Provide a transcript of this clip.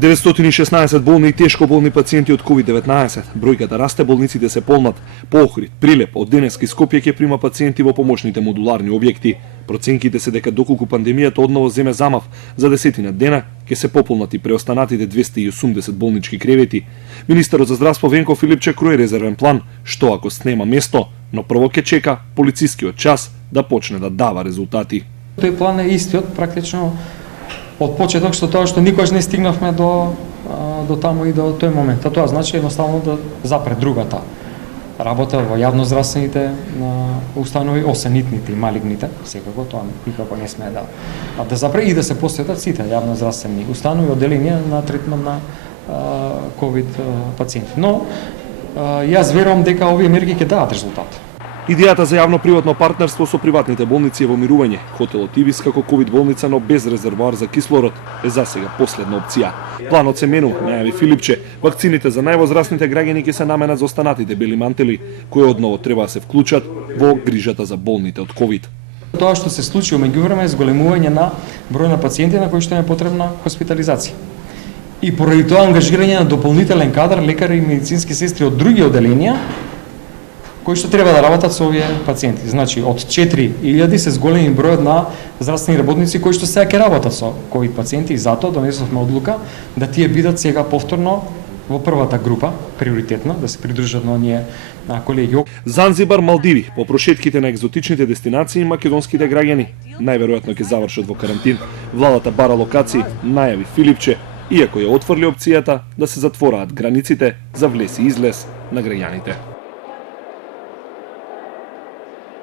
916 болни и тешко болни пациенти од COVID-19. Бројката расте, болниците се полнат. По Охрид, Прилеп, од денеска и Скопје ќе прима пациенти во помошните модуларни објекти. Проценките се дека доколку пандемијата одново земе замав, за 10 дена ќе се пополнати преостанатите 280 болнички кревети. Министерот за здравство Венко Филипче крои резервен план, што ако снема место, но прво ќе чека полицискиот час да почне да дава резултати. Тој план е истиот практично од почеток, што тоа што никош не стигнавме до таму и до тој момент. А тоа значи едноставно да запре другата работа во јавноздравствените установи, осенитните и малигните, секако тоа никако не сме да запре и да се посветат сите јавноздравствени установи одделенија на третман на ковид пациенти. Но јас верувам дека овие мерки ќе дадат резултат. Идејата за јавно-приватно партнерство со приватните болници е во мирување. Хотелот Ибис како ковид болница, но без резервоар за кислород, е засега последна опција. Планот се мену, најави Филипче. Вакцините за највозрастните граѓани ќе се наменат за останатите бели мантели, кои одново треба да се вклучат во грижата за болните од ковид. Тоа што се случи меѓувреме е зголемување на број на пациенти на кои што е потребна хоспитализација. И поради тоа ангажирање на дополнителен кадар, лекари и медицински сестри од други одделенија, кои што треба да работат со овие пациенти. Значи, од 4000 се зголеми бројот на здравствени работници кои што сега ќе работат со ковид пациенти и затоа донесовме одлука да тие бидат сега повторно во првата група, приоритетна, да се придружат на оние колеги. Занзибар, Малдиви, по прошетките на екзотичните дестинации, македонските граѓани најверојатно ќе завршат во карантин. Владата бара локации, најави Филипче, иако ја отврли опцијата да се затвораат границите за влез и излез на граѓаните.